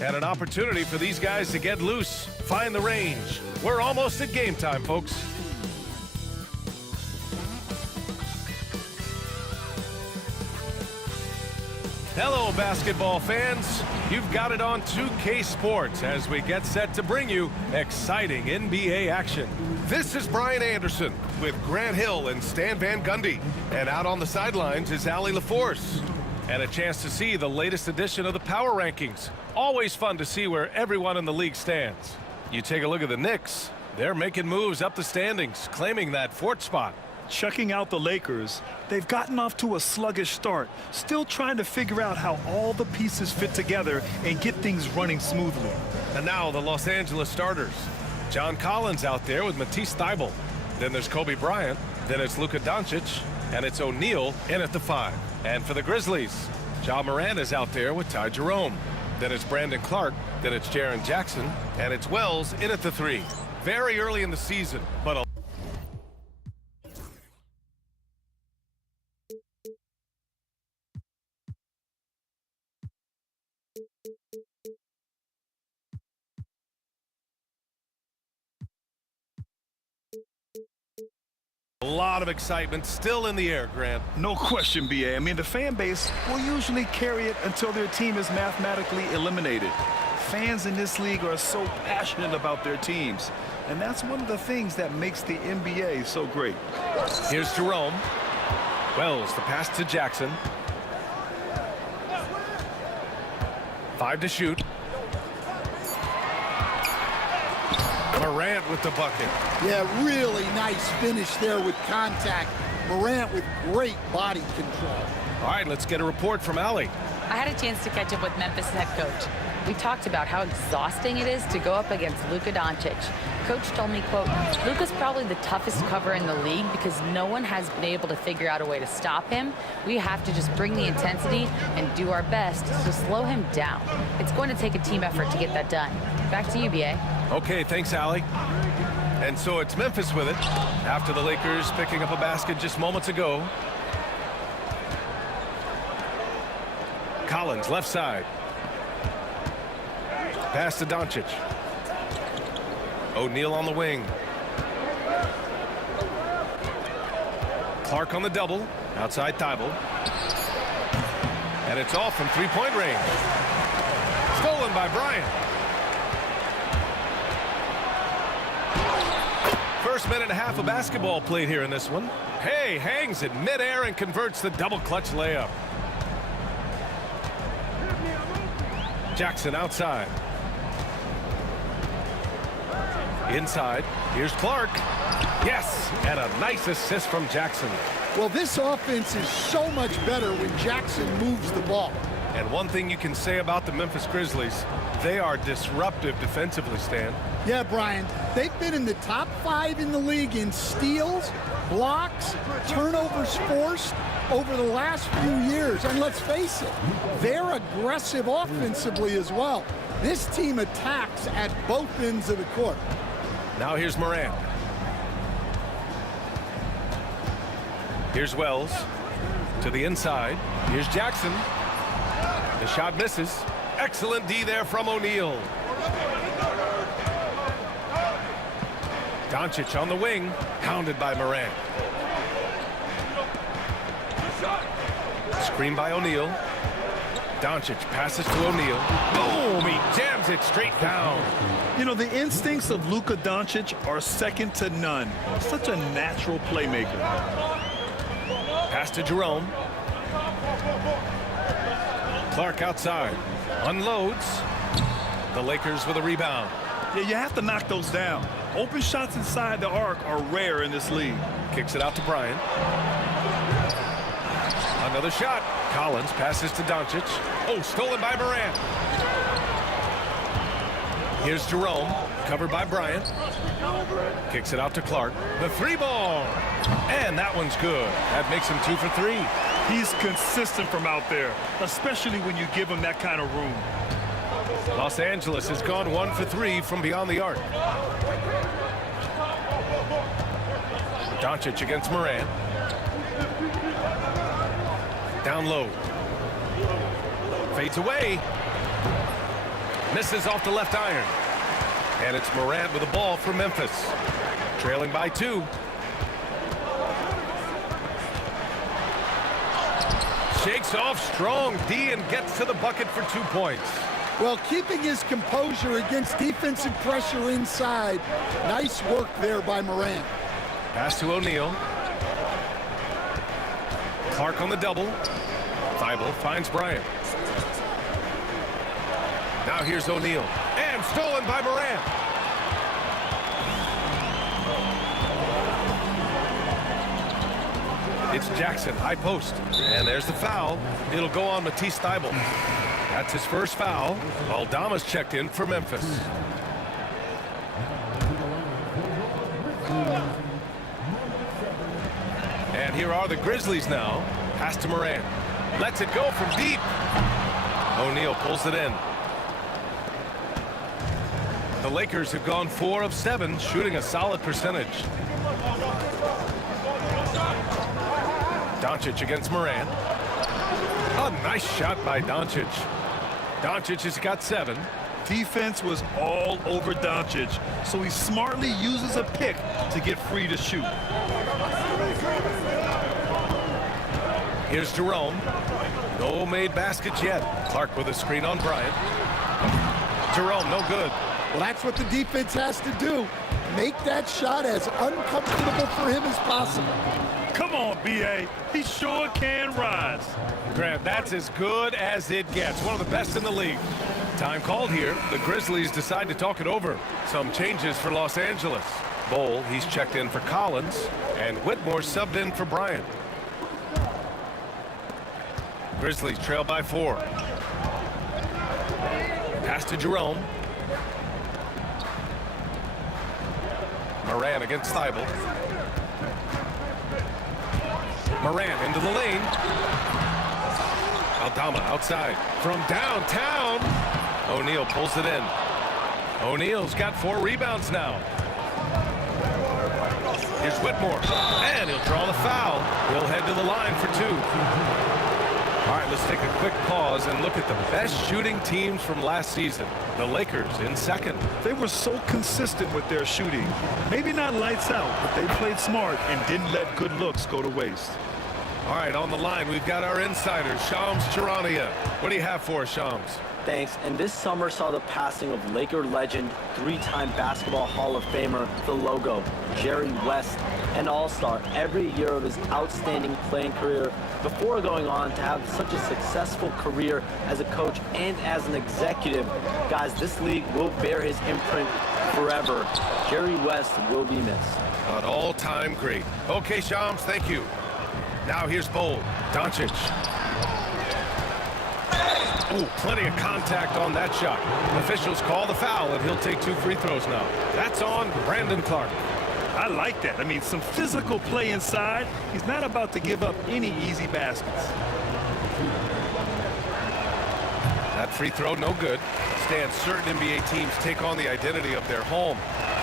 And an opportunity for these guys to get loose, find the range. We're almost at game time, folks. Hello, basketball fans. You've got it on 2K Sports as we get set to bring you exciting NBA action. This is Brian Anderson with Grant Hill and Stan Van Gundy. And out on the sidelines is Allie LaForce. And a chance to see the latest edition of the Power Rankings. Always fun to see where everyone in the league stands. You take a look at the Knicks. They're making moves up the standings, claiming that fourth spot. Checking out the Lakers, they've gotten off to a sluggish start, still trying to figure out how all the pieces fit together and get things running smoothly. And now the Los Angeles starters. John Collins out there with Matisse Thybulle. Then there's Kobe Bryant. Then it's Luka Doncic. And it's O'Neal in at the 5. And for the Grizzlies, Ja Morant is out there with Ty Jerome. Then it's Brandon Clark. Then it's Jaren Jackson. And it's Wells in at the 3. Very early in the season, but a lot of excitement still in the air, Grant. No question, B.A. I mean, the fan base will usually carry it until their team is mathematically eliminated. Fans in this league are so passionate about their teams, and that's one of the things that makes the NBA so great. Here's Jerome. Wells, the pass to Jackson. 5 to shoot. Morant with the bucket. Yeah, really nice finish there with contact. Morant with great body control. All right, let's get a report from Allie. I had a chance to catch up with Memphis head coach. We talked about how exhausting it is to go up against Luka Doncic. Coach told me, quote, Luka's probably the toughest cover in the league because no one has been able to figure out a way to stop him. We have to just bring the intensity and do our best to slow him down. It's going to take a team effort to get that done. Back to you, B.A. Okay, thanks, Allie. And so it's Memphis with it after the Lakers picking up a basket just moments ago. Collins, left side. Pass to Doncic. O'Neal on the wing. Clark on the double. Outside Thybulle. And it's off from three-point range. Stolen by Bryant. First minute and a half of basketball played here in this one. Hey, hangs it midair and converts the double clutch layup. Jackson outside. Inside. Here's Clark. Yes, and a nice assist from Jackson. Well, this offense is so much better when Jackson moves the ball. And one thing you can say about the Memphis Grizzlies, they are disruptive defensively, Stan. Yeah, Brian, they've been in the top 5 in the league in steals, blocks, turnovers forced over the last few years. And let's face it, they're aggressive offensively as well. This team attacks at both ends of the court. Now here's Morant. Here's Wells to the inside. Here's Jackson. The shot misses. Excellent D there from O'Neal. Doncic on the wing, hounded by Morant. Screen by O'Neal. Doncic passes to O'Neal. Boom! He jams it straight down. You know, the instincts of Luka Doncic are second to none. Such a natural playmaker. Pass to Jerome. Clark outside. Unloads. The Lakers with a rebound. Yeah, you have to knock those down. Open shots inside the arc are rare in this league. Kicks it out to Bryant. Another shot. Collins passes to Doncic. Oh, stolen by Morant. Here's Jerome, covered by Bryant. Kicks it out to Clark. The 3-ball. And that one's good. That makes him 2 for 3. He's consistent from out there, especially when you give him that kind of room. Los Angeles has gone 1 for 3 from beyond the arc. Doncic against Morant. Down low. Fades away. Misses off the left iron. And it's Morant with the ball for Memphis. Trailing by 2. Shakes off strong D and gets to the bucket for 2 points. Well, keeping his composure against defensive pressure inside. Nice work there by Morant. Pass to O'Neal. Clark on the double. Thibault finds Bryant. Now here's O'Neal. And stolen by Morant. It's Jackson, high post. And there's the foul. It'll go on Matisse Thybulle. That's his first foul. Aldama's checked in for Memphis. And here are the Grizzlies now. Pass to Morant. Lets it go from deep. O'Neal pulls it in. The Lakers have gone 4 of 7, shooting a solid percentage. Doncic against Morant. A nice shot by Doncic. Doncic has got 7. Defense was all over Doncic, so he smartly uses a pick to get free to shoot. Here's Jerome. No made baskets yet. Clark with a screen on Bryant. Jerome, no good. Well, that's what the defense has to do. Make that shot as uncomfortable for him as possible. Come on, B.A. He sure can rise. Grant, that's as good as it gets. One of the best in the league. Time called here. The Grizzlies decide to talk it over. Some changes for Los Angeles. Bol, he's checked in for Collins. And Whitmore subbed in for Bryant. Grizzlies trail by 4. Pass to Jerome. Morant against Thybulle. Morant into the lane. Aldama outside. From downtown. O'Neal pulls it in. O'Neal's got 4 rebounds now. Here's Whitmore. And he'll draw the foul. He'll head to the line for 2. All right, let's take a quick pause and look at the best shooting teams from last season. The Lakers in second. They were so consistent with their shooting. Maybe not lights out, but they played smart and didn't let good looks go to waste. All right, on the line, we've got our insider, Shams Charania. What do you have for us, Shams? Thanks. And this summer saw the passing of Laker legend, 3-time Basketball Hall of Famer, the logo, Jerry West, an all-star every year of his outstanding playing career before going on to have such a successful career as a coach and as an executive. Guys, this league will bear his imprint forever. Jerry West will be missed. An all-time great. Okay, Shams, thank you. Now here's Bol. Doncic. Ooh, plenty of contact on that shot. Officials call the foul, and he'll take 2 free throws now. That's on Brandon Clark. I like that. I mean, some physical play inside. He's not about to give up any easy baskets. That free throw, no good. Stan, certain NBA teams take on the identity of their home.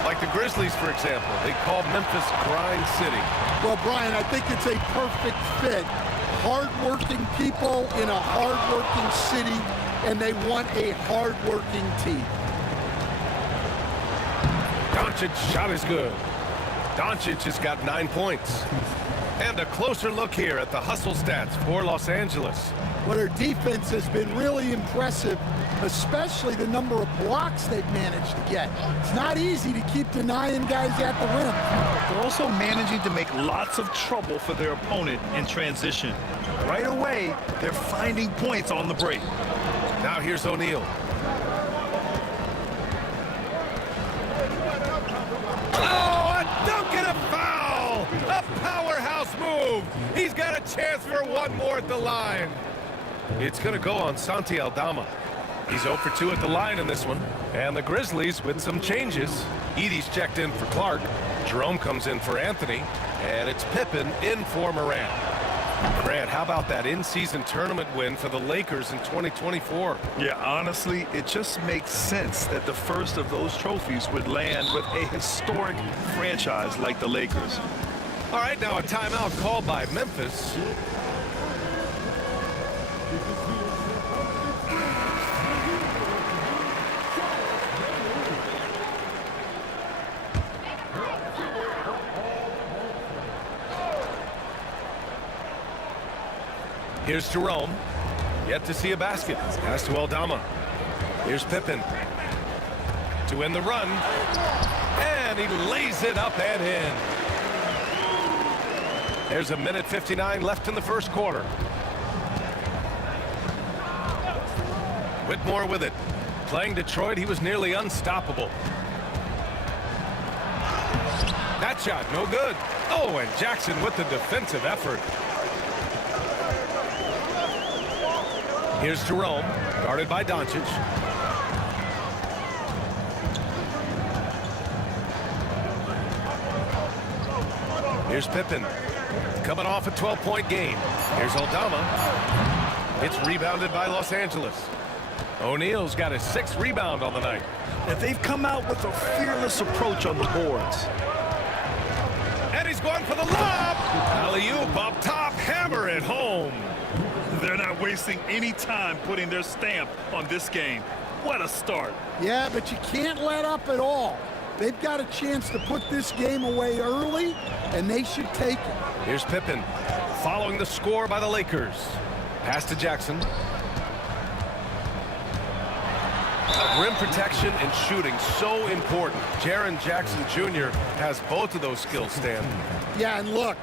Like the Grizzlies, for example. They call Memphis Grind City. Well, Brian, I think it's a perfect fit. Hard-working people in a hard-working city, and they want a hard-working team. Doncic's shot is good. Doncic has got 9 points. And a closer look here at the hustle stats for Los Angeles. Well, their defense has been really impressive, especially the number of blocks they've managed to get. It's not easy to keep denying guys at the rim. They're also managing to make lots of trouble for their opponent in transition. Right away, they're finding points on the break. Now here's O'Neal. Oh, a dunk and a foul! A powerhouse move! He's got a chance for 1 more at the line. It's going to go on Santi Aldama. He's 0 for 2 at the line in this one. And the Grizzlies with some changes. Edie's checked in for Clark. Jerome comes in for Anthony. And it's Pippen in for Morant. Grant, how about that in-season tournament win for the Lakers in 2024? Yeah, honestly, it just makes sense that the first of those trophies would land with a historic franchise like the Lakers. All right, now a timeout called by Memphis. Here's Jerome. Yet to see a basket. Pass to Aldama. Here's Pippen. To win the run. And he lays it up and in. There's a minute 59 left in the first quarter. Whitmore with it. Playing Detroit, he was nearly unstoppable. That shot, no good. Oh, and Jackson with the defensive effort. Here's Jerome, guarded by Doncic. Here's Pippen, coming off a 12-point game. Here's Aldama. It's rebounded by Los Angeles. O'Neal's got his 6th rebound on the night. And they've come out with a fearless approach on the boards. And he's going for the lob. Alley-oop up top, hammer it home. They're not wasting any time putting their stamp on this game. What a start. Yeah, but you can't let up at all. They've got a chance to put this game away early, and they should take it. Here's Pippen, following the score by the Lakers. Pass to Jackson. Rim protection and shooting, so important. Jaren Jackson Jr. has both of those skills, Stan. Yeah, and look,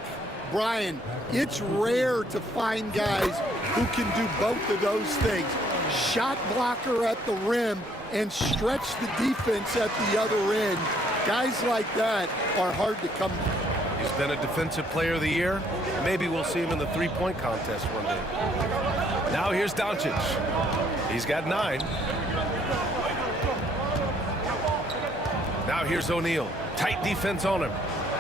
Brian, it's rare to find guys who can do both of those things. Shot blocker at the rim and stretch the defense at the other end. Guys like that are hard to come by. He's been a defensive player of the year. Maybe we'll see him in the three-point contest one day. Now here's Doncic. He's got 9. Now here's O'Neal. Tight defense on him.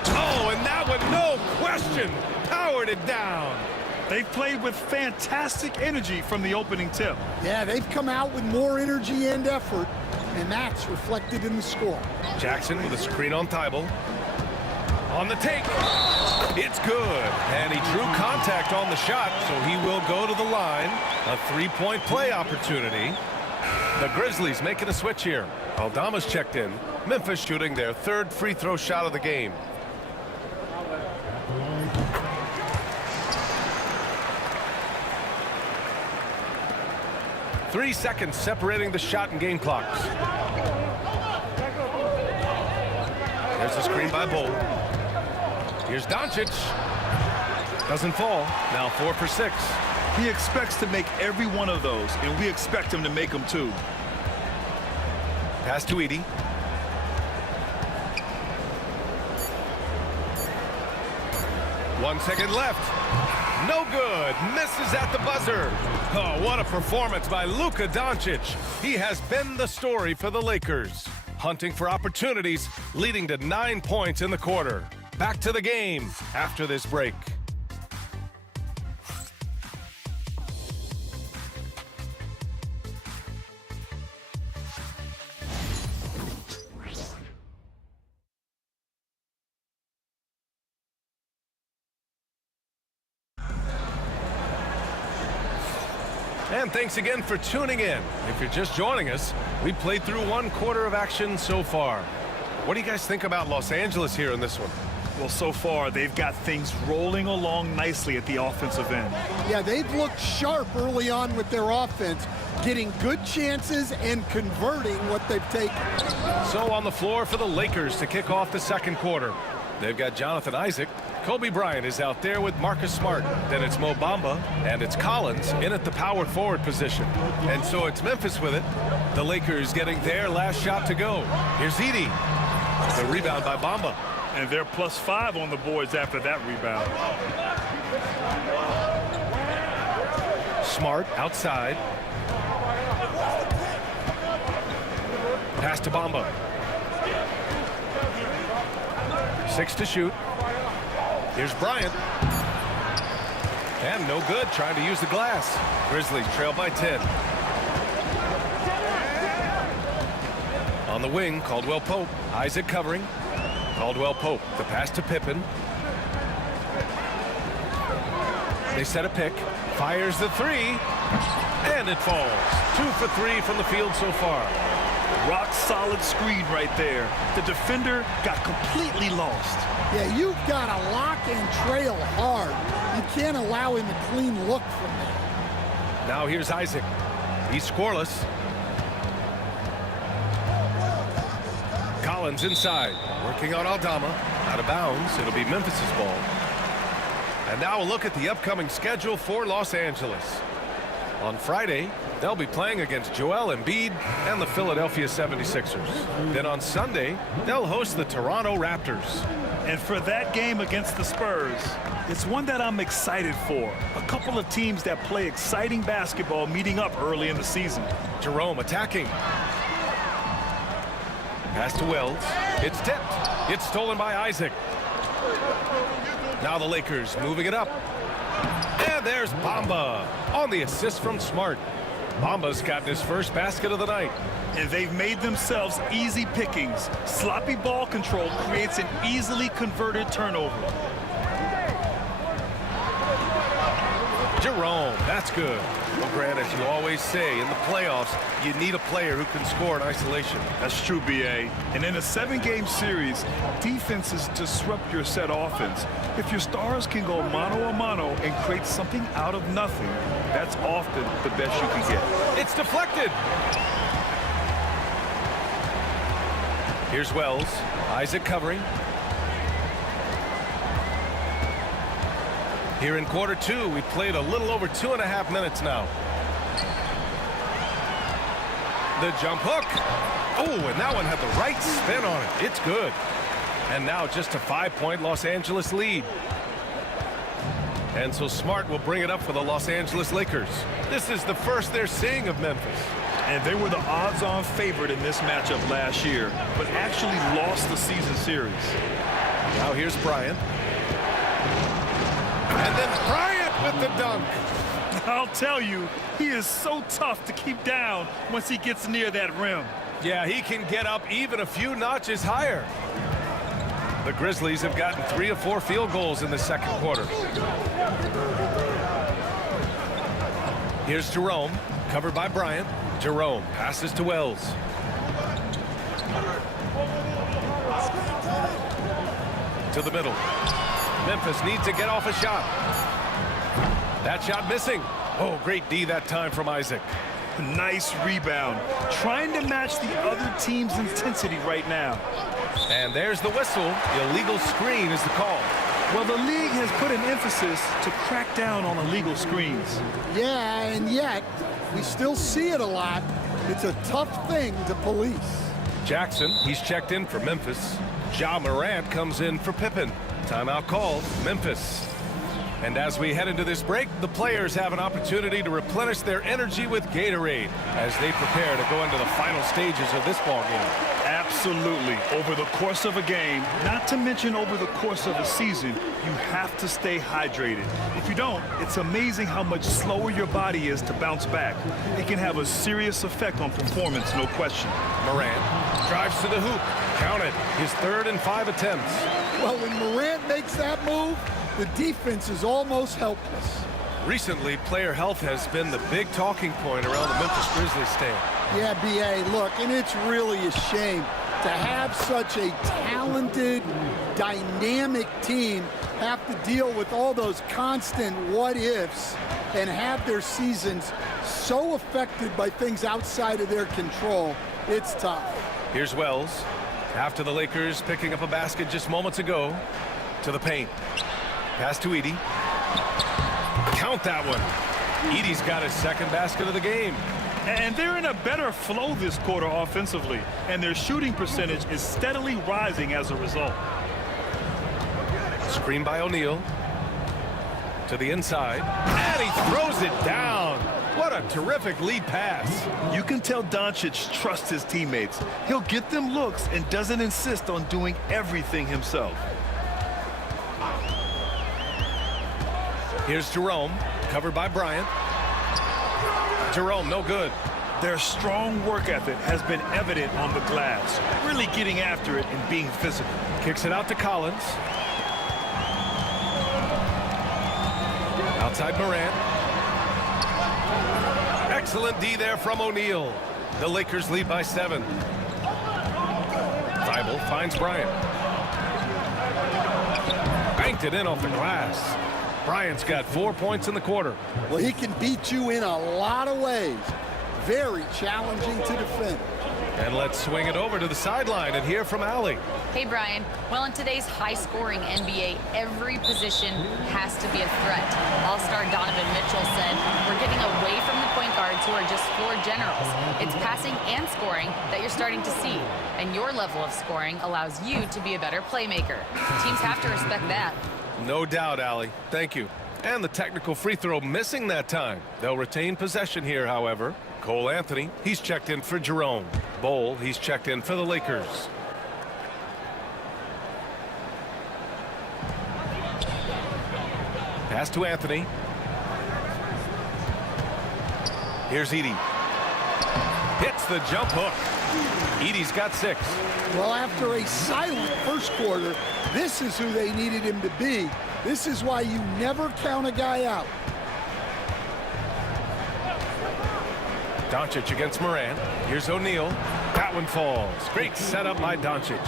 Oh, and that one, no question, powered it down. They've played with fantastic energy from the opening tip. Yeah, they've come out with more energy and effort, and that's reflected in the score. Jackson with a screen on Thibault. On the take. It's good. And he drew contact on the shot, so he will go to the line. A 3-point play opportunity. The Grizzlies making a switch here. Aldama's checked in. Memphis shooting their 3rd free throw shot of the game. Three seconds separating the shot and game clocks. There's a screen by Bull. Here's Doncic. Doesn't fall. Now 4 for 6. He expects to make every one of those, and we expect him to make them too. Pass to Edey. One second left. No good. Misses at the buzzer. Oh, what a performance by Luka Doncic. He has been the story for the Lakers. Hunting for opportunities, leading to 9 points in the quarter. Back to the game after this break. And thanks again for tuning in. If you're just joining us, we played through 1 quarter of action so far. What do you guys think about Los Angeles here in this one? Well, so far, they've got things rolling along nicely at the offensive end. Yeah, they've looked sharp early on with their offense, getting good chances and converting what they've taken. So on the floor for the Lakers to kick off the second quarter. They've got Jonathan Isaac. Kobe Bryant is out there with Marcus Smart. Then it's Mo Bamba, and it's Collins in at the power forward position. And so it's Memphis with it. The Lakers getting their last shot to go. Here's Edey. The rebound by Bamba. And they're +5 on the boards after that rebound. Smart outside. Pass to Bamba. 6 to shoot. Here's Bryant. And no good, trying to use the glass. Grizzlies trail by 10. On the wing, Caldwell Pope. Isaac covering. Caldwell Pope, the pass to Pippen. They set a pick. Fires the 3. And it falls. 2 for 3 from the field so far. Rock solid screen right there. The defender got completely lost. Yeah, you've got to lock and trail hard. You can't allow him a clean look from there. Now here's Isaac. He's scoreless. Collins inside. Working on Aldama. Out of bounds. It'll be Memphis's ball. And now a look at the upcoming schedule for Los Angeles. On Friday, they'll be playing against Joel Embiid and the Philadelphia 76ers. Then on Sunday, they'll host the Toronto Raptors. And for that game against the Spurs, it's one that I'm excited for. A couple of teams that play exciting basketball meeting up early in the season. Jerome attacking. Pass to Wells. It's tipped. It's stolen by Isaac. Now the Lakers moving it up. And there's Bamba on the assist from Smart. Bamba's gotten his first basket of the night. And they've made themselves easy pickings. Sloppy ball control creates an easily converted turnover. Jerome, that's good. Well, Grant, as you always say, in the playoffs, you need a player who can score in isolation. That's true, B.A. And in a 7-game series, defenses disrupt your set offense. If your stars can go mano-a-mano and create something out of nothing, that's often the best you can get. It's deflected. Here's Wells. Isaac covering. Here in quarter two, we played a little over 2.5 minutes now. The jump hook. Oh, and that one had the right spin on it. It's good. And now just a 5-point Los Angeles lead. And so Smart will bring it up for the Los Angeles Lakers. This is the first they're seeing of Memphis. And they were the odds-on favorite in this matchup last year, but actually lost the season series. Now here's Bryant. And then Bryant with the dunk. I'll tell you, he is so tough to keep down once he gets near that rim. Yeah, he can get up even a few notches higher. The Grizzlies have gotten 3 of 4 field goals in the second quarter. Here's Jerome, covered by Bryant. Jerome passes to Wells. To the middle. Memphis needs to get off a shot. That shot missing. Oh, great D that time from Isaac. Nice rebound. Trying to match the other team's intensity right now. And there's the whistle. Illegal screen is the call. Well, the league has put an emphasis to crack down on illegal screens. Yeah, and yet we still see it a lot. It's a tough thing to police. Jackson, he's checked in for Memphis. Ja Morant comes in for Pippen. Timeout called, Memphis. And as we head into this break, the players have an opportunity to replenish their energy with Gatorade as they prepare to go into the final stages of this ball game. Absolutely. Over the course of a game, not to mention over the course of a season, you have to stay hydrated. If you don't, it's amazing how much slower your body is to bounce back. It can have a serious effect on performance, no question. Morant drives to the hoop. Count it. His 3rd and 5 attempts. Well, when Morant makes that move, the defense is almost helpless. Recently, player health has been the big talking point around the Memphis Grizzlies stand. Yeah, B.A., look, and it's really a shame to have such a talented, dynamic team have to deal with all those constant what-ifs and have their seasons so affected by things outside of their control. It's tough. Here's Wells. After the Lakers picking up a basket just moments ago. To the paint. Pass to Edey. Count that one. Edey's got his 2nd basket of the game. And they're in a better flow this quarter offensively, and their shooting percentage is steadily rising as a result. Screen by O'Neal. To the inside. And he throws it down. What a terrific lead pass. You can tell Doncic trusts his teammates. He'll get them looks and doesn't insist on doing everything himself. Here's Jerome, covered by Bryant. Jerome, no good. Their strong work ethic has been evident on the glass, really getting after it and being physical. Kicks it out to Collins. Outside Morant. Excellent D there from O'Neal. The Lakers lead by 7. Thibault finds Bryant. Banked it in off the glass. Bryant's got 4 points in the quarter. Well, he can beat you in a lot of ways. Very challenging to defend. And let's swing it over to the sideline and hear from Allie. Hey, Brian. Well, in today's high-scoring NBA, every position has to be a threat. All-star Donovan Mitchell said, we're getting away from the point guards who are just floor generals. It's passing and scoring that you're starting to see. And your level of scoring allows you to be a better playmaker. Teams have to respect that. No doubt, Allie. Thank you. And the technical free throw missing that time. They'll retain possession here, however. Cole Anthony, he's checked in for Jerome. Bol, he's checked in for the Lakers. Pass to Anthony. Here's Edey. Hits the jump hook. Edey's got 6. Well, after a silent first quarter, this is who they needed him to be. This is why you never count a guy out. Doncic against Morant. Here's O'Neal. That one falls. Great setup by Doncic.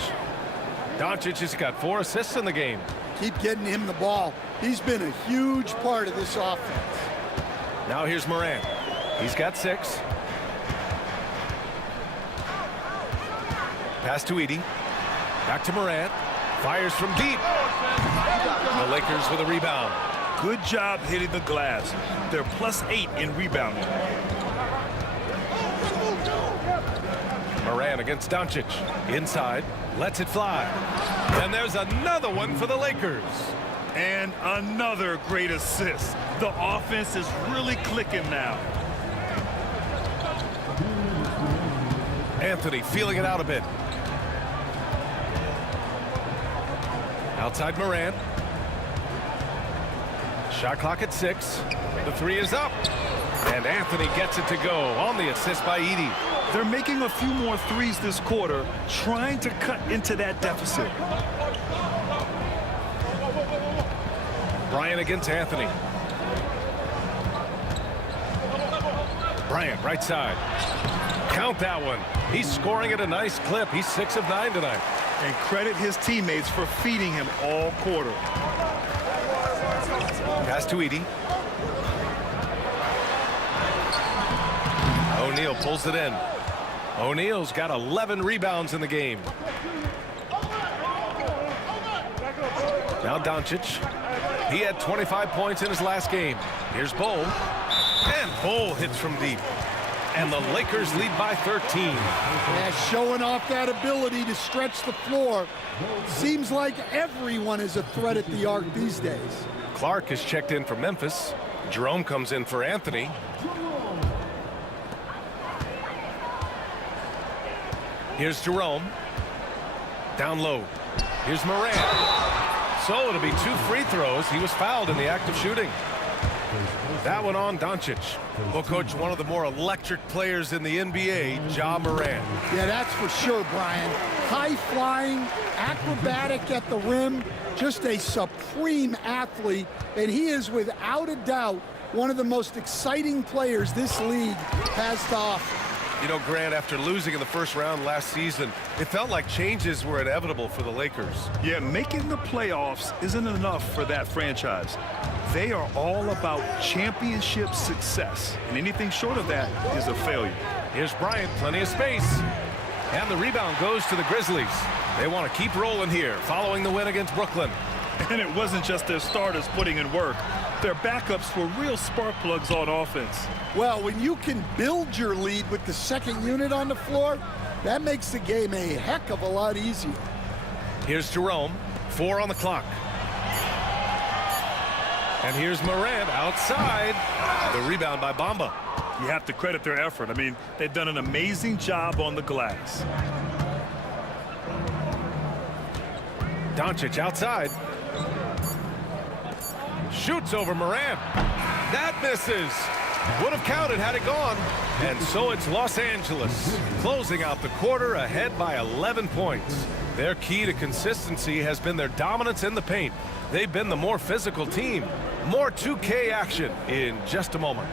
Doncic has got 4 assists in the game. Keep getting him the ball. He's been a huge part of this offense. Now here's Morant. He's got 6. Pass to Edey. Back to Morant. Fires from deep. The Lakers with a rebound. Good job hitting the glass. They're +8 in rebounding. Morant against Doncic. Inside. Lets it fly. And there's another one for the Lakers. And another great assist. The offense is really clicking now. Anthony feeling it out a bit. Outside Morant. Shot clock at 6. The 3 is up. And Anthony gets it to go on the assist by Edey. They're making a few more threes this quarter, trying to cut into that deficit. Bryant against Anthony. Bryant, right side. Count that one. He's scoring at a nice clip. He's 6 of 9 tonight. And credit his teammates for feeding him all quarter. Pass to Edey. O'Neal pulls it in. O'Neal's got 11 rebounds in the game. Now Doncic. He had 25 points in his last game. Here's Bol. And Bol hits from deep. And the Lakers lead by 13. Yeah, showing off that ability to stretch the floor. Seems like everyone is a threat at the arc these days. Clark is checked in for Memphis. Jerome comes in for Anthony. Here's Jerome. Down low. Here's Morant. So it'll be 2 free throws. He was fouled in the act of shooting. That one on Doncic. Well, Coach, one of the more electric players in the NBA, Ja Morant. Yeah, that's for sure, Brian. High-flying, acrobatic at the rim, just a supreme athlete, and he is without a doubt one of the most exciting players this league has to offer. You know, Grant, after losing in the first round last season, it felt like changes were inevitable for the Lakers. Yeah, making the playoffs isn't enough for that franchise. They are all about championship success, and anything short of that is a failure. Here's Bryant, plenty of space. And the rebound goes to the Grizzlies. They want to keep rolling here, following the win against Brooklyn. And it wasn't just their starters putting in work. Their backups were real spark plugs on offense. Well, when you can build your lead with the second unit on the floor, that makes the game a heck of a lot easier. Here's Jerome, 4 on the clock. And here's Morant outside. The rebound by Bamba. You have to credit their effort. I mean, they've done an amazing job on the glass. Doncic outside. Shoots over Morant. That misses. Would have counted had it gone. And so it's Los Angeles closing out the quarter ahead by 11 points. Their key to consistency has been their dominance in the paint. They've been the more physical team. More 2K action in just a moment.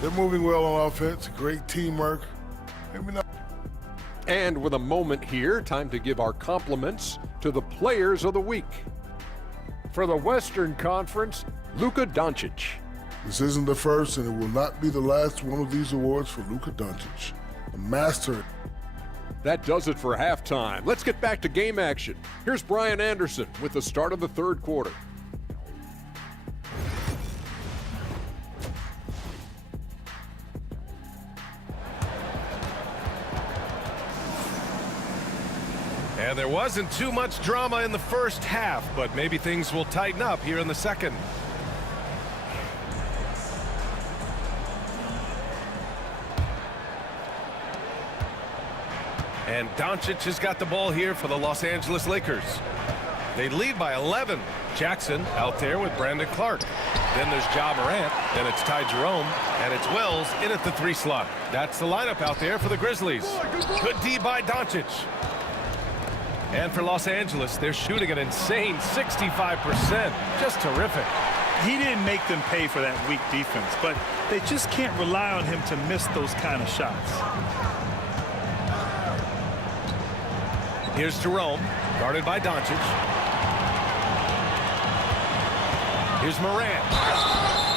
They're moving well on offense, great teamwork. Maybe not And with a moment here, time to give our compliments to the players of the week. For the Western Conference, Luka Doncic. This isn't the first, and it will not be the last one of these awards for Luka Doncic. A master. That does it for halftime. Let's get back to game action. Here's Brian Anderson with the start of the third quarter. And there wasn't too much drama in the first half, but maybe things will tighten up here in the second. And Doncic has got the ball here for the Los Angeles Lakers. They lead by 11. Jackson out there with Brandon Clark. Then there's Ja Morant, then it's Ty Jerome, and it's Wells in at the 3 slot. That's the lineup out there for the Grizzlies. Good D by Doncic. And for Los Angeles, they're shooting an insane 65%. Just terrific. He didn't make them pay for that weak defense, but they just can't rely on him to miss those kind of shots. Here's Jerome, guarded by Doncic. Here's Morant.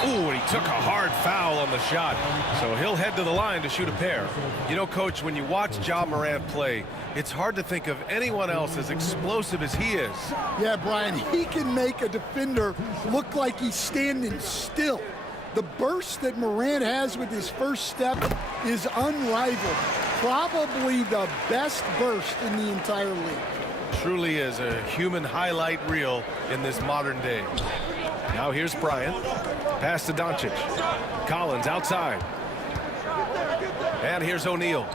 Ooh, and he took a hard foul on the shot. So he'll head to the line to shoot a pair. You know, Coach, when you watch Ja Morant play, it's hard to think of anyone else as explosive as he is. Yeah, Brian, he can make a defender look like he's standing still. The burst that Morant has with his first step is unrivaled. Probably the best burst in the entire league. Truly is a human highlight reel in this modern day. Now here's Bryant. Pass to Doncic. Collins outside. And here's O'Neal.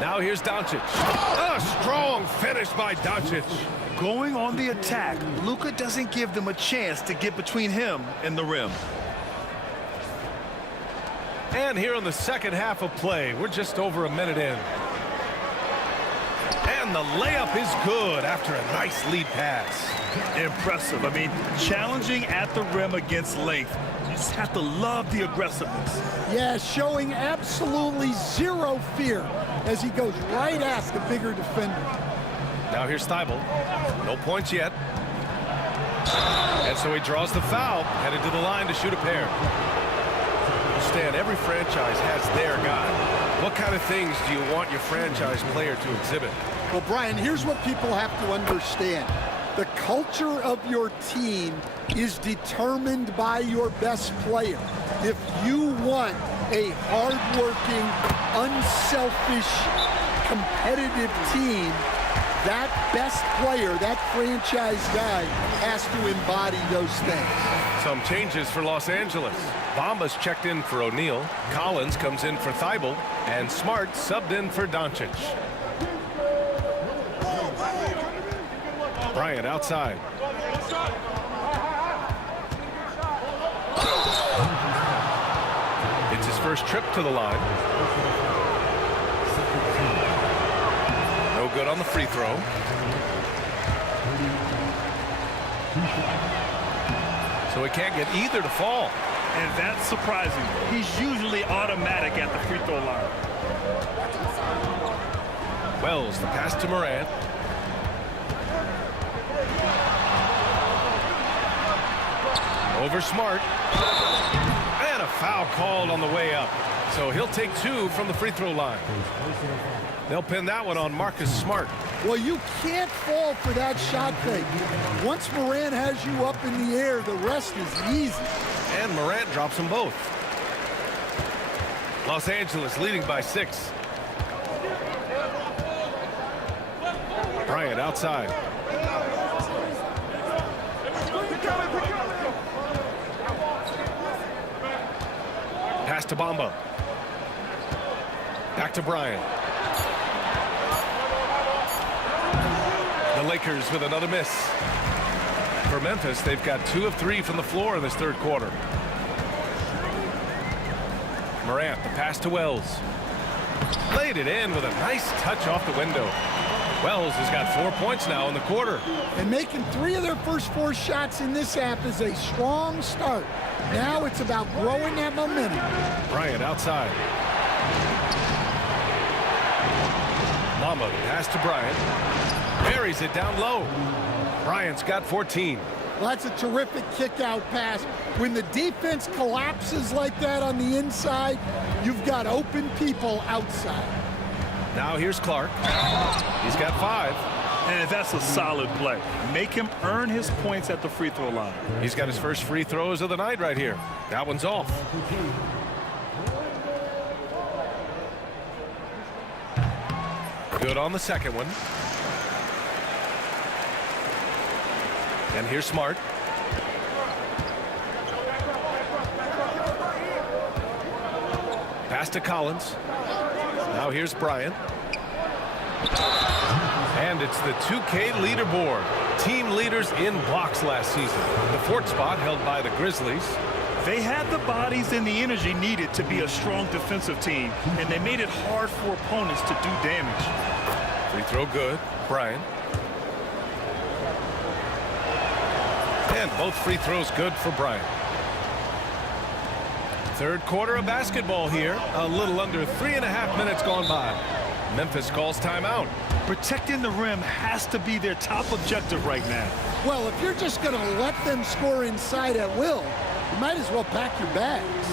Now here's Doncic. A strong finish by Doncic. Going on the attack, Luka doesn't give them a chance to get between him and the rim. And here in the second half of play, we're just over a minute in. And the layup is good after a nice lead pass. Impressive. I mean, challenging at the rim against length. You just have to love the aggressiveness. Yeah, showing absolutely zero fear as he goes right at the bigger defender. Now here's Thibault. No points yet. And so he draws the foul, headed to the line to shoot a pair. Stan, every franchise has their guy. What kind of things do you want your franchise player to exhibit? Well, Brian, here's what people have to understand. The culture of your team is determined by your best player. If you want a hardworking, unselfish, competitive team, that best player, that franchise guy, has to embody those things. Some changes for Los Angeles. Bamba's checked in for O'Neal. Collins comes in for Thibault. And Smart subbed in for Doncic. Bryant outside. It's his first trip to the line. No good on the free throw. So he can't get either to fall. And that's surprising. He's usually automatic at the free throw line. Wells, the pass to Morant. Over Smart. And a foul called on the way up. So he'll take 2 from the free throw line. They'll pin that one on Marcus Smart. Well, you can't fall for that shot fake. Once Morant has you up in the air, the rest is easy. And Morant drops them both. Los Angeles leading by 6. Bryant outside. Pass to Bamba. Back to Bryant. The Lakers with another miss. For Memphis, they've got 2 of 3 from the floor in this third quarter. Morant, the pass to Wells. Laid it in with a nice touch off the window. Wells has got 4 points now in the quarter. And making 3 of their first 4 shots in this half is a strong start. Now it's about growing that momentum. Bryant outside. MYNBA, pass to Bryant. Buries it down low. Bryant's got 14. Well, that's a terrific kick-out pass. When the defense collapses like that on the inside, you've got open people outside. Now here's Clark. He's got 5. And that's a solid play. Make him earn his points at the free throw line. He's got his first free throws of the night right here. That one's off. Good on the second one. And here's Smart. Pass to Collins. Now here's Bryant. And it's the 2K leaderboard. Team leaders in blocks last season. The 4th spot held by the Grizzlies. They had the bodies and the energy needed to be a strong defensive team, and they made it hard for opponents to do damage. Free throw good. Bryant. And both free throws good for Bryant. Third quarter of basketball here. A little under 3.5 minutes gone by. Memphis calls timeout. Protecting the rim has to be their top objective right now. Well, if you're just going to let them score inside at will, you might as well pack your bags.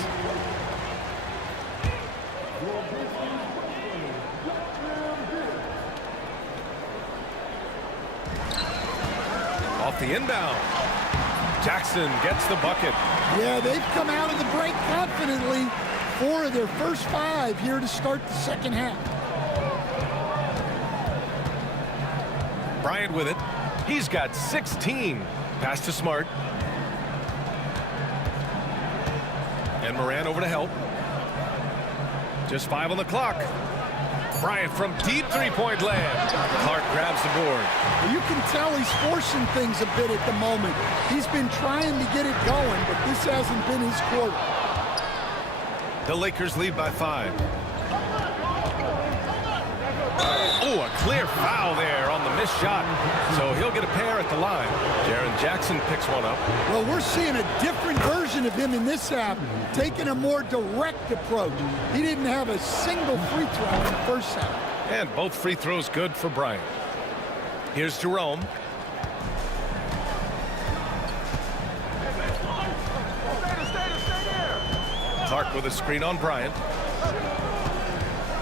Off the inbound. Jackson gets the bucket. Yeah, they've come out of the break confidently. 4 of their first 5 here to start the second half. Bryant with it. He's got 16. Pass to Smart. And Moran over to help. Just 5 on the clock. Bryant from deep three-point land. Clark grabs the board. You can tell he's forcing things a bit at the moment. He's been trying to get it going, but this hasn't been his quarter. The Lakers lead by 5. Oh, a clear foul there on the missed shot. So he'll get a pair at the line. Jaren Jackson picks one up. Well, we're seeing a different version of him in this half, taking a more direct approach. He didn't have a single free throw in the first half. And both free throws good for Bryant. Here's Jerome. Clark with a screen on Bryant.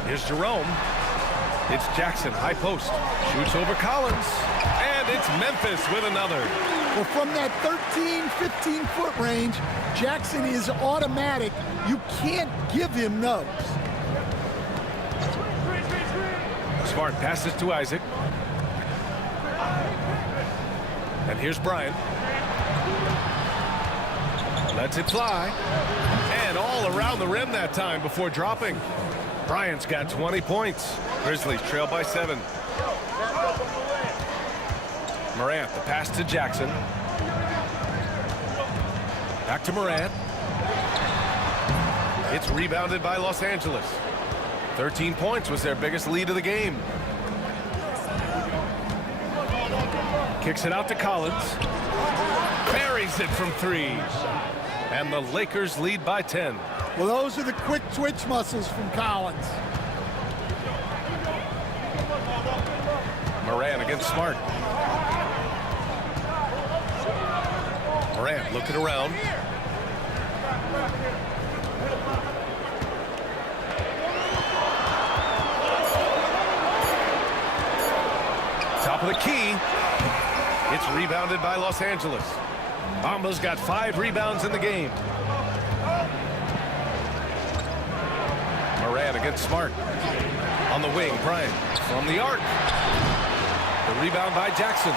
Here's Jerome. It's Jackson, high post. Shoots over Collins. And it's Memphis with another. Well, from that 13, 15-foot range, Jackson is automatic. You can't give him those. Smart passes to Isaac. And here's Bryant. Lets it fly. And all around the rim that time before dropping. Bryant's got 20 points. Grizzlies trail by 7. Morant, the pass to Jackson. Back to Morant. It's rebounded by Los Angeles. 13 points was their biggest lead of the game. Kicks it out to Collins. Buries it from 3. And the Lakers lead by 10. Well, those are the quick twitch muscles from Collins. Moran against Smart. Moran looking around. Top of the key. It's rebounded by Los Angeles. Bamba's got 5 rebounds in the game. Moran against Smart. On the wing, Bryant from the arc. The rebound by Jackson.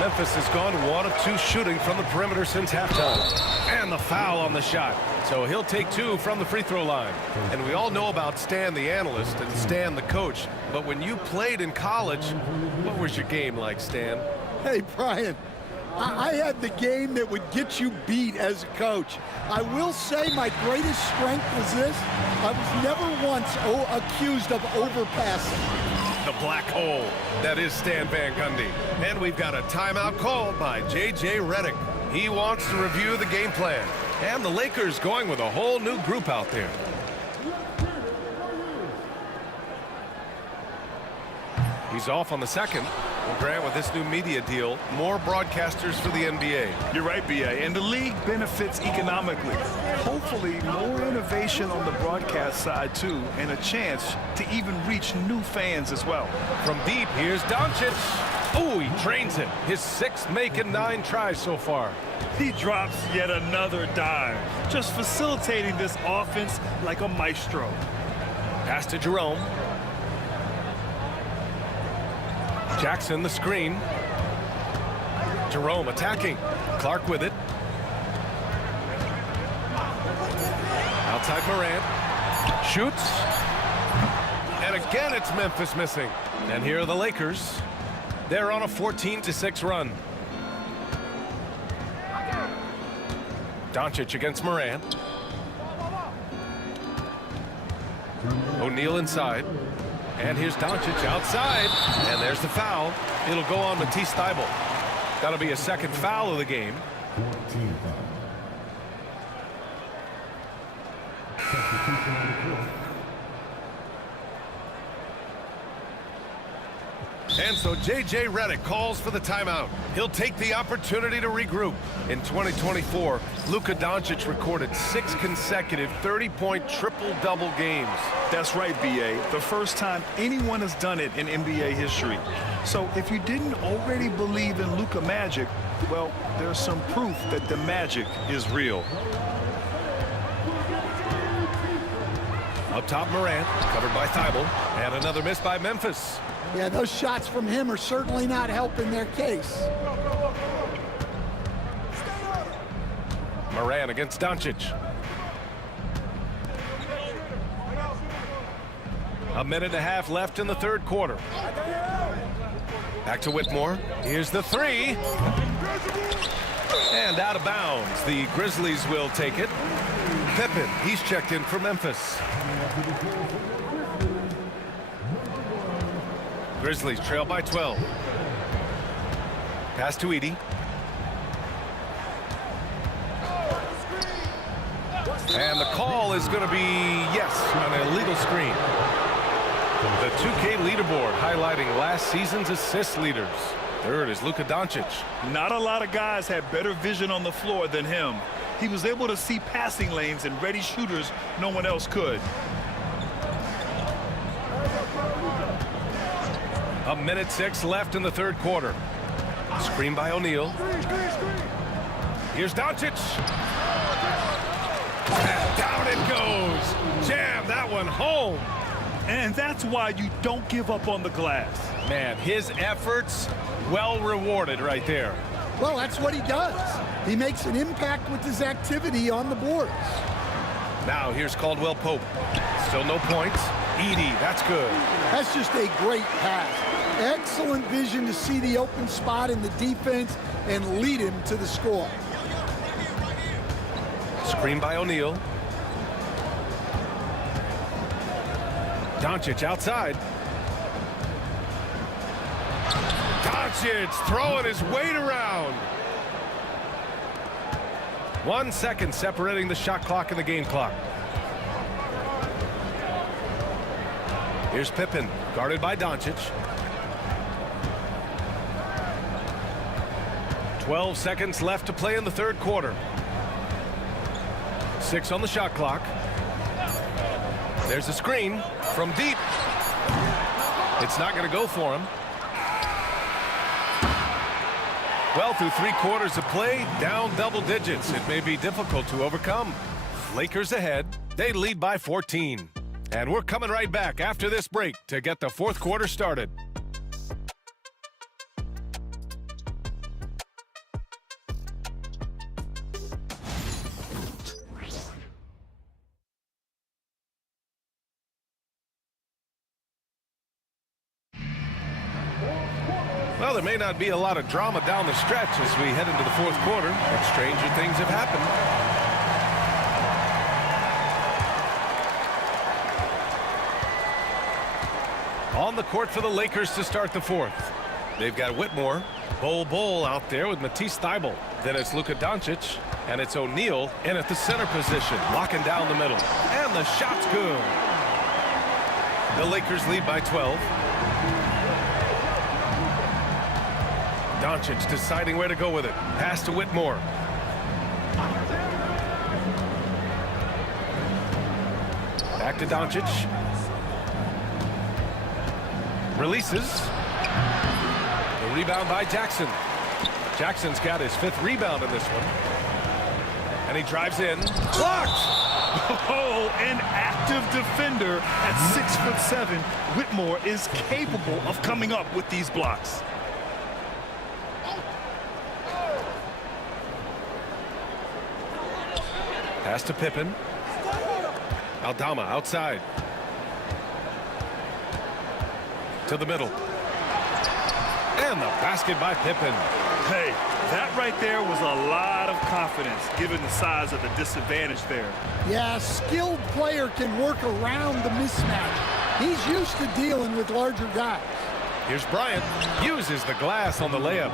Memphis has gone 1 of 2 shooting from the perimeter since halftime. And the foul on the shot. So he'll take 2 from the free throw line. And we all know about Stan the analyst and Stan the coach. But when you played in college, what was your game like, Stan? Hey, Brian, I had the game that would get you beat as a coach. I will say my greatest strength was this. I was never once accused of overpassing. The black hole. That is Stan Van Gundy. And we've got a timeout called by J.J. Redick. He wants to review the game plan. And the Lakers going with a whole new group out there. He's off on the second. Well, Grant, with this new media deal, more broadcasters for the NBA. You're right, B.A., and the league benefits economically. Hopefully, more innovation on the broadcast side, too, and a chance to even reach new fans as well. From deep, here's Doncic. Oh, he drains it. His 6th make and 9 tries so far. He drops yet another dime, just facilitating this offense like a maestro. Pass to Jerome. Jackson the screen. Jerome attacking. Clark with it. Outside Morant. Shoots. And again it's Memphis missing. And here are the Lakers. They're on a 14-6 run. Doncic against Morant. O'Neal inside. And here's Doncic outside. And there's the foul. It'll go on Matisse Thybulle. That'll be a second foul of the game. And so J.J. Redick calls for the timeout. He'll take the opportunity to regroup. In 2024, Luka Doncic recorded 6 consecutive 30-point triple-double games. That's right, B.A. The first time anyone has done it in NBA history. So if you didn't already believe in Luka magic, well, there's some proof that the magic is real. Up top, Morant, covered by Thybulle, and another miss by Memphis. Yeah, those shots from him are certainly not helping their case. Morant against Doncic. A minute and a half left in the third quarter. Back to Whitmore. Here's the 3. And out of bounds. The Grizzlies will take it. Pippen, he's checked in for Memphis. Grizzlies trail by 12. Pass to Edey. And the call is going to be, yes, an illegal screen. The 2K leaderboard highlighting last season's assist leaders. Third is Luka Doncic. Not a lot of guys had better vision on the floor than him. He was able to see passing lanes and ready shooters no one else could. A minute 6 left in the third quarter. Screen by O'Neal. Here's Doncic. And down it goes. Jam that one home. And that's why you don't give up on the glass. Man, his efforts well rewarded right there. Well, that's what he does. He makes an impact with his activity on the boards. Now here's Caldwell Pope. Still no points. Edey, that's good. That's just a great pass. Excellent vision to see the open spot in the defense and lead him to the score. Screen by O'Neal. Doncic outside. Doncic throwing his weight around. 1 second separating the shot clock and the game clock. Here's Pippen, guarded by Doncic. 12 seconds left to play in the third quarter. 6 on the shot clock. There's a screen from deep. It's not going to go for him. Well, through 3 quarters of play, down double digits. It may be difficult to overcome. Lakers ahead. They lead by 14. And we're coming right back after this break to get the fourth quarter started. Well, there may not be a lot of drama down the stretch as we head into the fourth quarter, but stranger things have happened. On the court for the Lakers to start the fourth. They've got Whitmore, Bol out there with Matisse Thybulle. Then it's Luka Doncic, and it's O'Neal in at the center position, locking down the middle. And the shot's good. The Lakers lead by 12. Doncic deciding where to go with it. Pass to Whitmore. Back to Doncic. Releases. The rebound by Jackson. Jackson's got his 5th rebound in this one. And he drives in. Blocked! Oh, an active defender at 6'7". Whitmore is capable of coming up with these blocks. Pass to Pippen. Aldama outside. To the middle. And the basket by Pippen. Hey, that right there was a lot of confidence given the size of the disadvantage there. Yeah, a skilled player can work around the mismatch. He's used to dealing with larger guys. Here's Bryant. Uses the glass on the layup.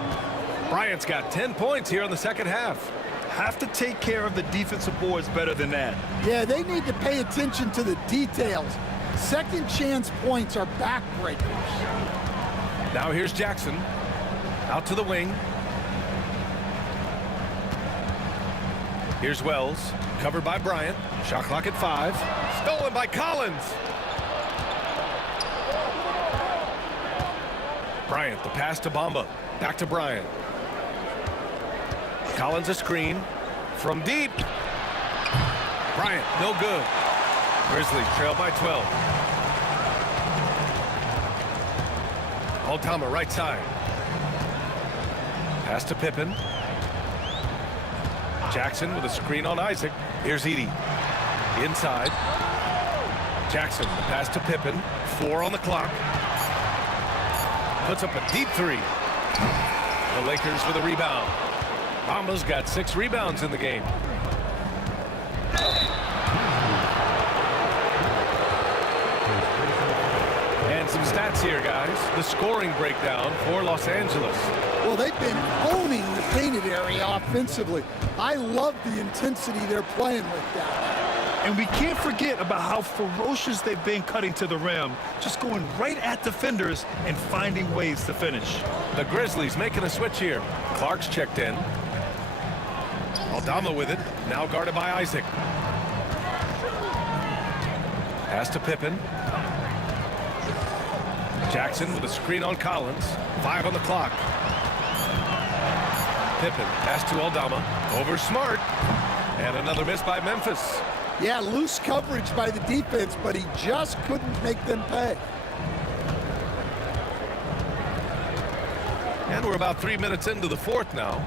Bryant's got 10 points here in the second half. Have to take care of the defensive boards better than that. Yeah, they need to pay attention to the details. Second chance points are backbreakers. Now here's Jackson. Out to the wing. Here's Wells. Covered by Bryant. Shot clock at 5. Stolen by Collins. Bryant, the pass to Bamba. Back to Bryant. Collins a screen. From deep. Bryant, no good. Grizzlies trail by 12. Aldama right side. Pass to Pippen. Jackson with a screen on Isaac. Here's Edey. Inside. Jackson, the pass to Pippen. 4 on the clock. Puts up a deep 3. The Lakers with a rebound. Bamba's got 6 rebounds in the game. And some stats here, guys. The scoring breakdown for Los Angeles. Well, they've been owning the painted area offensively. I love the intensity they're playing with down there. And we can't forget about how ferocious they've been cutting to the rim, just going right at defenders and finding ways to finish. The Grizzlies making a switch here. Clark's checked in. Aldama with it, now guarded by Isaac. Pass to Pippen. Jackson with a screen on Collins. 5 on the clock. Pippen, pass to Aldama. Over Smart. And another miss by Memphis. Yeah, loose coverage by the defense, but he just couldn't make them pay. And we're about 3 minutes into the 4th now.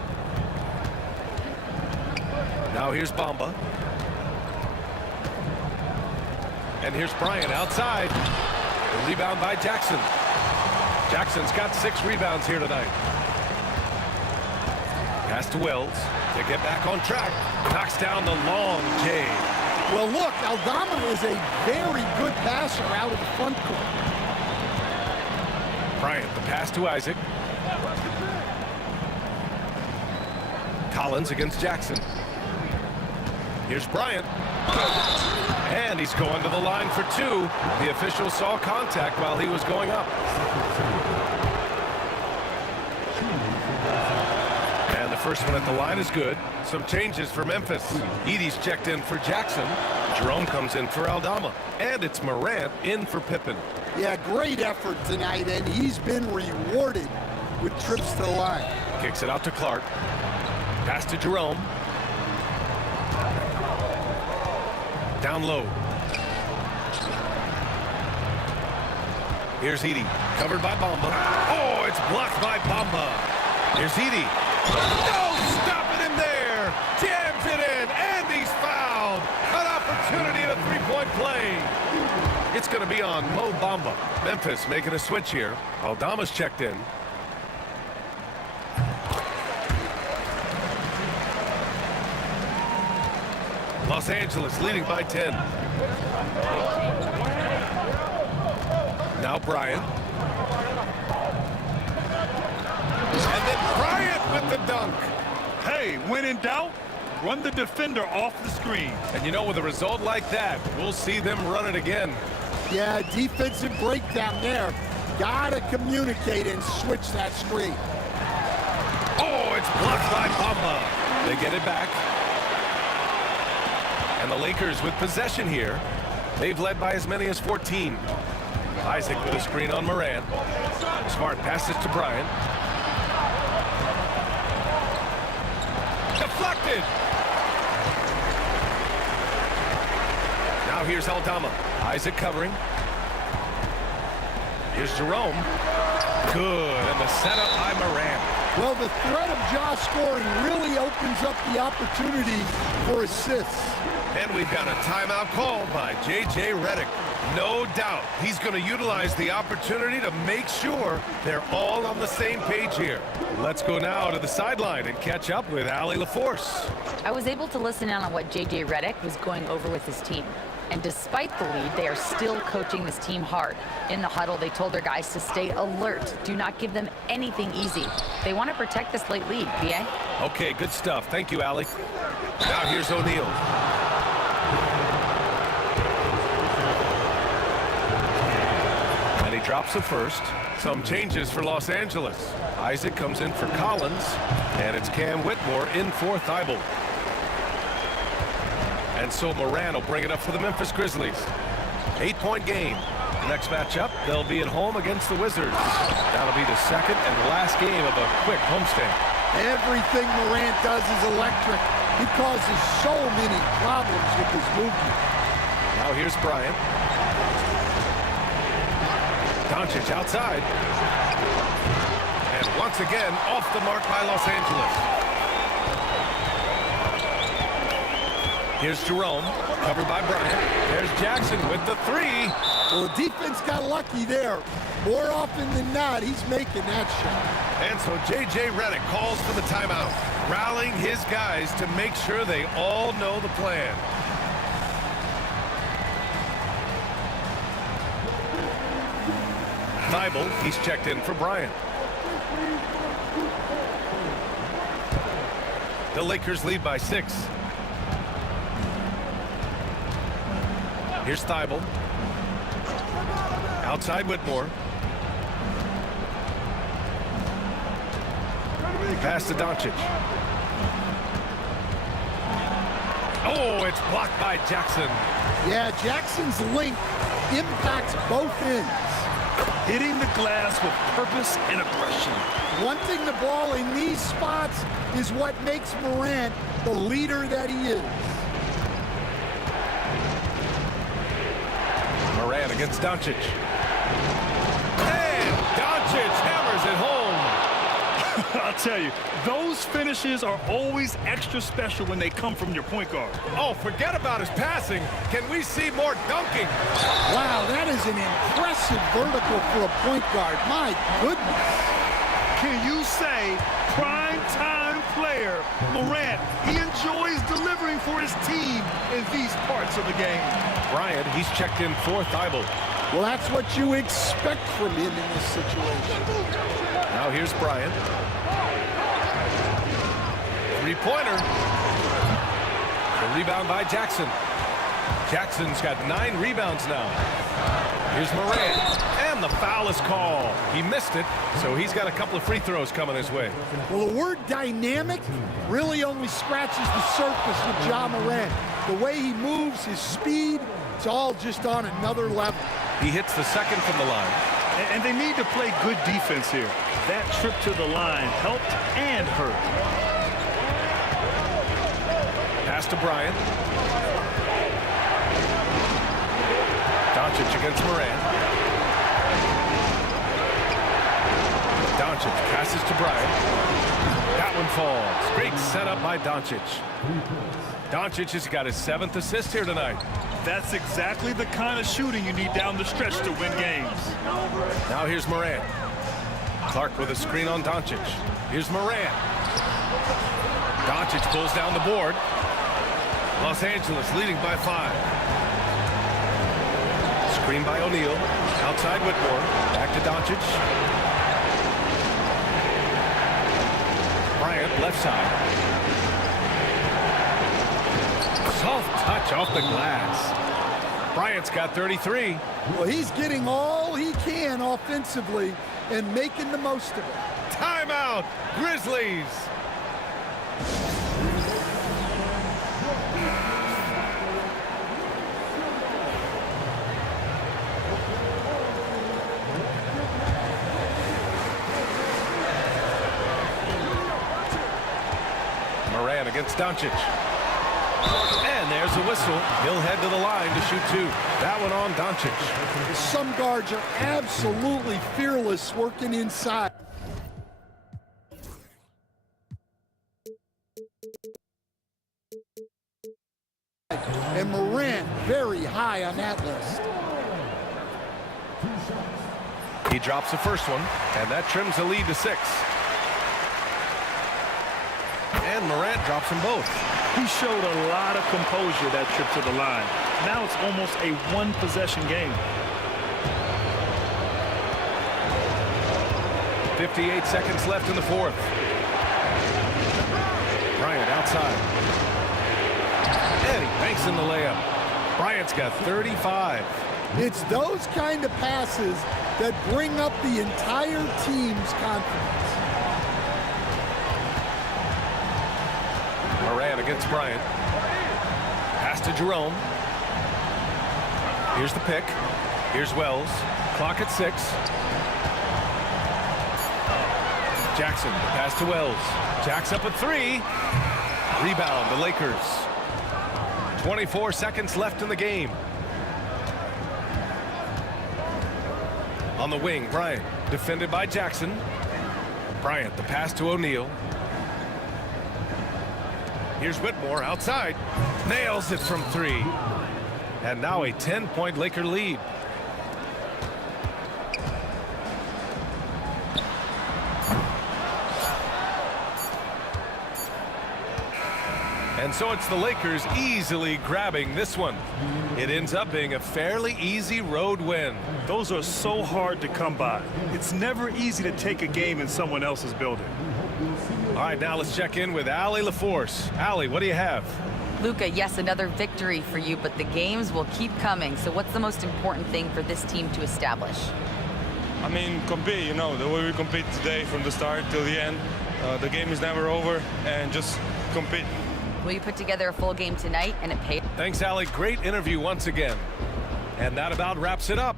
Now here's Bamba. And here's Bryant outside. The rebound by Jackson. Jackson's got 6 rebounds here tonight. Pass to Wells to get back on track. Knocks down the long J. Well, look, Aldama is a very good passer out of the front court. Bryant, the pass to Isaac. Collins against Jackson. Here's Bryant. And he's going to the line for 2. The official saw contact while he was going up. And the first one at the line is good. Some changes for Memphis. Edey's checked in for Jackson. Jerome comes in for Aldama. And it's Morant in for Pippen. Yeah, great effort tonight, and he's been rewarded with trips to the line. Kicks it out to Clark. Pass to Jerome. Down low. Here's Edey. Covered by Bamba. Oh, it's blocked by Bamba. Here's Edey. No stopping him there. Jams it in, and he's fouled. An opportunity at a three-point play. It's going to be on Mo Bamba. Memphis making a switch here. Aldama's checked in. Los Angeles leading by 10. Now Bryant. And then Bryant with the dunk. Hey, when in doubt, run the defender off the screen. And you know, with a result like that, we'll see them run it again. Yeah, defensive breakdown there. Gotta communicate and switch that screen. Oh, it's blocked by MYNBA. They get it back. And the Lakers with possession here. They've led by as many as 14. Isaac with a screen on Moran. Smart passes to Bryant. Deflected. Now here's Aldama. Isaac covering. Here's Jerome. Good, and the setup by Moran. Well, the threat of Ja scoring really opens up the opportunity for assists. And we've got a timeout called by J.J. Redick. No doubt he's going to utilize the opportunity to make sure they're all on the same page here. Let's go now to the sideline and catch up with Allie LaForce. I was able to listen in on what J.J. Redick was going over with his team. And despite the lead, they are still coaching this team hard. In the huddle, they told their guys to stay alert. Do not give them anything easy. They want to protect this late lead, BA. Okay, good stuff. Thank you, Allie. Now here's O'Neal. And he drops the first. Some changes for Los Angeles. Isaac comes in for Collins, and it's Cam Whitmore in for Thibault. And so Moran will bring it up for the Memphis Grizzlies. 8-point game. Next matchup, they'll be at home against the Wizards. That'll be the second and last game of a quick homestand. Everything Morant does is electric. He causes so many problems with his movement. Now here's Bryant. Doncic outside. And once again, off the mark by Los Angeles. Here's Jerome, covered by Bryant. There's Jackson with the three. Well, the defense got lucky there. More often than not, he's making that shot. And so J.J. Redick calls for the timeout, rallying his guys to make sure they all know the plan. Thibault, he's checked in for Bryant. The Lakers lead by 6. Here's Thibault. Outside Whitmore. Pass to Doncic. Oh, it's blocked by Jackson. Yeah, Jackson's length impacts both ends. Hitting the glass with purpose and aggression. Wanting the ball in these spots is what makes Morant the leader that he is. Moran against Doncic. And Doncic hammers it home. I'll tell you, those finishes are always extra special when they come from your point guard. Oh, forget about his passing. Can we see more dunking? Wow, that is an impressive vertical for a point guard. My goodness. Can you say prime time player Morant? He enjoys delivering for his team in these parts of the game. Bryant, he's checked in for Thibault. Well, that's what you expect from him in this situation. Now here's Bryant. Three-pointer. The rebound by Jackson. Jackson's got 9 rebounds now. Here's Moran. And the foul is called. He missed it, so he's got a couple of free throws coming his way. Well, the word dynamic really only scratches the surface with Ja Morant. The way he moves, his speed, it's all just on another level. He hits the second from the line. And they need to play good defense here. That trip to the line helped and hurt. Pass to Bryant. Doncic against Moran. Doncic passes to Bryant. That one falls. Great setup by Doncic. Doncic has got his 7th assist here tonight. That's exactly the kind of shooting you need down the stretch to win games. Now here's Moran. Clark with a screen on Doncic. Here's Moran. Doncic pulls down the board. Los Angeles leading by 5. Screen by O'Neal. Outside Whitmore. Back to Doncic. Bryant left side. Soft touch off the glass. Bryant's got 33. Well, he's getting all he can offensively, and making the most of it. Timeout, Grizzlies. Morant against Doncic. And there's a whistle. He'll head to the line to shoot two. That one on Doncic. Some guards are absolutely fearless working inside. And Morant very high on that list. He drops the first one, and that trims the lead to 6. And Morant drops them both. He showed a lot of composure that trip to the line. Now it's almost a one-possession game. 58 seconds left in the fourth. Bryant outside. And he banks in the layup. Bryant's got 35. It's those kind of passes that bring up the entire team's confidence. Morant against Bryant. Pass to Jerome. Here's the pick. Here's Wells. Clock at 6. Jackson, the pass to Wells. Jacks up at 3. Rebound, the Lakers. 24 seconds left in the game. On the wing, Bryant, defended by Jackson. Bryant, the pass to O'Neal. Here's Whitmore outside. Nails it from 3. And now a 10-point Laker lead. And so it's the Lakers easily grabbing this one. It ends up being a fairly easy road win. Those are so hard to come by. It's never easy to take a game in someone else's building. All right, now let's check in with Allie LaForce. Allie, what do you have? Luka, yes, another victory for you, but the games will keep coming. So what's the most important thing for this team to establish? I mean, compete, you know, the way we compete today from the start till the end. The game is never over, and just compete. Will you put together a full game tonight and it paid? Thanks, Allie. Great interview once again. And that about wraps it up.